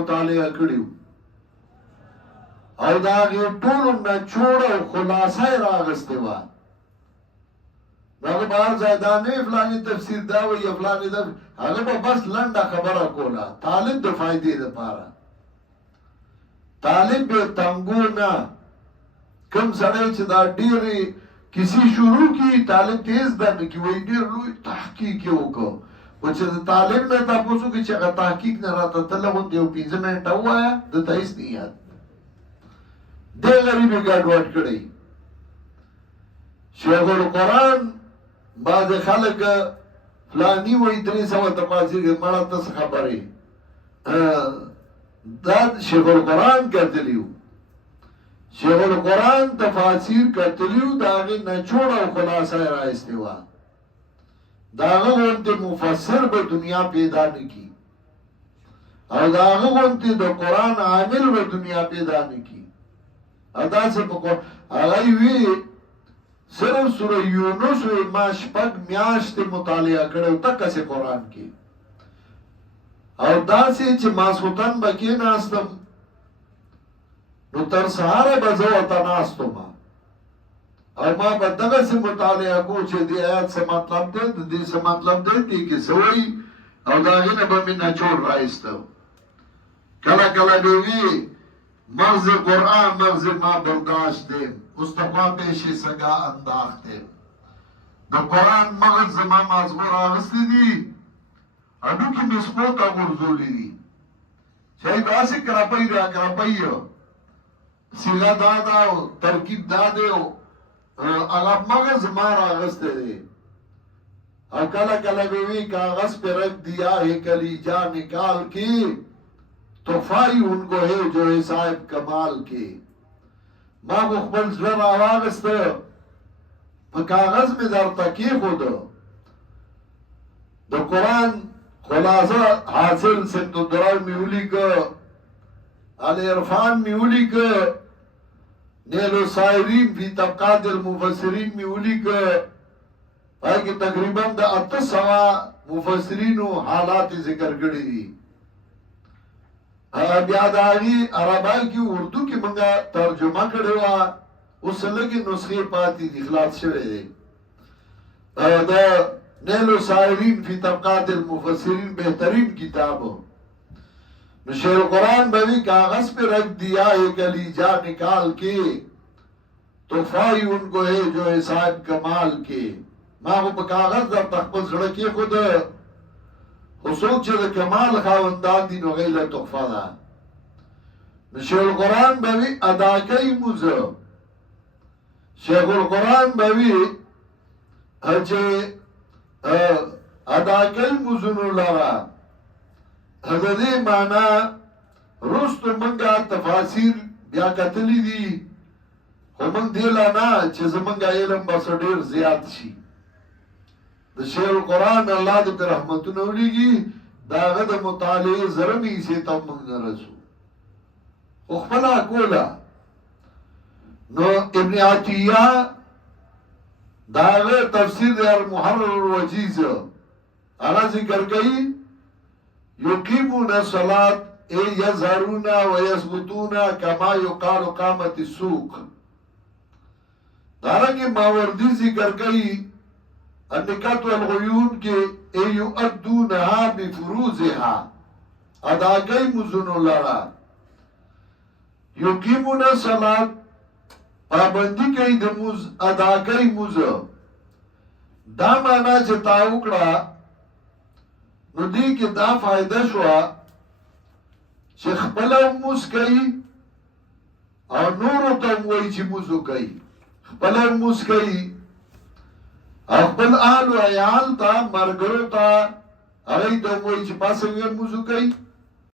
مطالعه کړیو او دا یو ټول نچوړ او خلاصه راغسته و دا بهر ځای دا نه فلاني تفسیر دا وی فلاني دا هغه به بس لنډه خبره کوله طالب د فائدې لپاره طالب به تنګو نه کم سړی چې دا ډېرې کسی شروع کی طالب تیز ده نه کی وای ډېر لوی تحقیق یې وکړو و چې د طالب نه تاسو کې چې هغه تحقیق نه راته تلغون دی 15 منټه وایا د تایس نه یاد دې غریبي ګډوډ کړی شیخ القرآن بعض خلک فلانی وای 300 تفاسیر مړه تاسو خبرې دا شیخ القرآن کتلیو شیخ القرآن تفاسیر کتلیو داغی نچوڑ او خلاصه رائستیوا داغی غنطی مفسر به دنیا پیدا نکی او داغی غنطی دا قرآن عامل به دنیا پیدا نکی ادا سے پکو آغای وی صرف سورہ یونس وی ما شپگ میاشت مطالعه کرو تک سے قرآن کی او دا سے چې ماسوتن بکی ناستم نو تر سهاره بزو تا ناستو ما او ما بدغه سے مطالعه کو چې دی آیات سے مطلب دی دی سے مطلب دی کی سوئی او داغی نبا من نچور رائستو کلا کلا بیوی مغز قرآن مغز ما برداشت دیم استقوا پیشی سگا انداخت دیم دا قرآن مغز ما مازغور آغستی دی اډو کې مسکو تا ورزولې دي شای داسې کراپای دا کراپای سیلا دا ترکیب دا دی هغه مغز ما راغسته دی او کله کله به وی کاغذ پر رکھ دیا ہے کلیجا نکال کے تحفائی ان کو ہے جو ہے صاحب کمال کے ما خپل زړه راواغسته په کاغذ می درته کې خود د قرآن خلاصه حاصل سند الدرار میولی که الارفان میولی که نیل السائرین فی طبقات المفسرین میولی که پای که تقریبا دا 800 مفسرینو حالات ذکر کړی دي بیا دا غي عربی کی اردو کی منګه ترجمه کړو اوس لګي نسخه پاتې دي خلاص شوه دي دا نیل السائرین فی طبقات المفسرین بہترین کتاب شیخ القرآن بھوی کاغذ پہ رکھ دیا ہے کلیجا نکال کے تحفائی ان کو ہے جو ہے صاحب کمال کے ما خو په کاغذ در تخپل زړه کې خود خصوص چې د کمال خاوندان دي نو غیله تحفه ده شیخ القرآن بھوی ادا کوي موزه شیخ القرآن بھوی چې ادا کل مزنو لرا حضرت مانا رست منگا تفاسیر بیا کتلی دی خو من دیلانا چه زمنگا علم بس دیر زیاد شی دا شیخ القرآن اللہ دا پر رحمتو نولی گی دا غد مطالعه زرمی سے تم منگ نرسو اخفلا کولا نو ابن عطیہ داغه تفسیر دی المحرر الوجیز انا ذکر کئی یقیمون الصلاة ای یظهرون و یثبتون کما یقال قامت السوق دارنگی ماوردی ذکر کئی النکات والغیون کے ای یؤدونها بفروزها ادا کئی مزنو لرا یقیمون الصلاة پابندی کئی د موز ادا کئی موز دا مانا چې تا وکړه نو دی کې دا فائدہ شوا چې خپل موز کئی او نورو ته وایي چې موزو کئی خپل موز کئی او خپل آل و عیال ته مرګرو ته هغه ته وایي چې پاسه وی موزو کئی